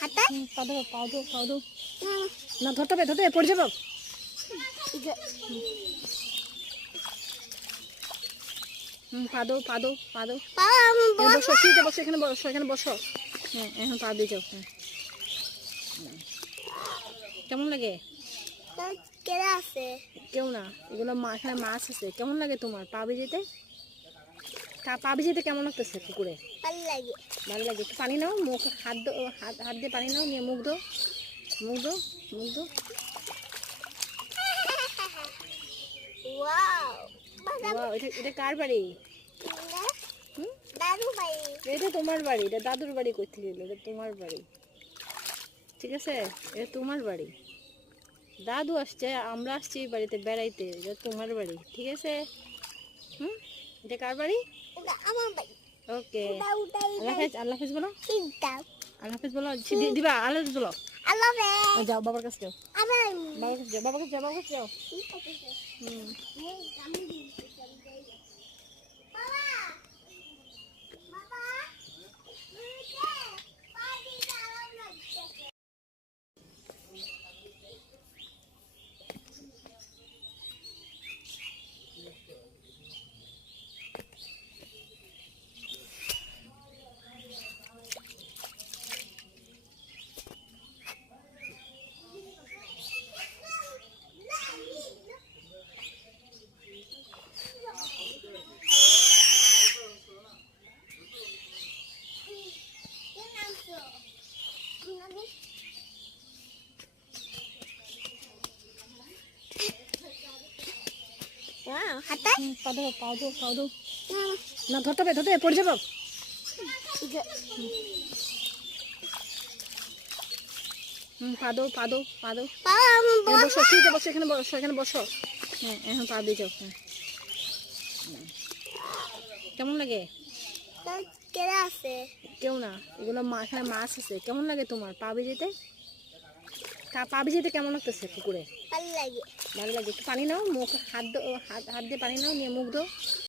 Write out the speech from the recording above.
হাতে পা দাও না, ধরতে হবে পড়ে যাবো। পা দাও বসো, সিটে বসো, এখানে বসো। হ্যাঁ, এখন পা দিয়ে যাও। হ্যাঁ, কেমন লাগে? কেরা আছে কেউ না, এগুলো এখানে মাছ আছে। কেমন লাগে তোমার পা ভিজেতে? পা ভিজেতে কেমন লাগতেছে পুকুরে? ভালো লাগে। ভালো লাগে। একটু পানি নাও, মুখ হাত দিয়ে পানি নাও, নিয়ে মুখ দাও। ওয়াও বাহ, এটা কার বাড়ি? হুম, দাদু ভাই এটা তোমার বাড়ি। এটা দাদুর বাড়ি করতে গেল, এটা তোমার বাড়ি। ঠিক আছে, এটা তোমার বাড়ি। দাদু আসছে, আমরা আসছি এই বাড়িতে বেড়াইতে। এটা তোমার বাড়ি, ঠিক আছে? এটা কার বাড়ি? এটা আমার ভাই। ওকে, উঠাই আল্লাহ হাফেজ বলো। চিন্তা আল্লাহ হাফেজ বলো। দিবা আল্লাহ হাফেজ বলো। আল্লাহ ও, যাও বাবার কাছে যাও। আমার বাবার কাছে যাও। হুম। হাতে পা দাও না, ধরতে হবে পড়ে যাবো। পা দাও বসো, সিটে বসো, এখানে বসো। হ্যাঁ, এখন পা দিয়ে যাও। হ্যাঁ, কেমন লাগে? কেরা আছে কেউ না, এগুলো এখানে মাছ আছে। কেমন লাগে তোমার পা ভিজেতে? পা ভিজেতে কেমন লাগতেছে পুকুরে? ভালো লাগে। ভালো লাগে। একটু পানি নাও, মুখ হাত দিয়ে পানি নাও, নিয়ে মুখ দাও।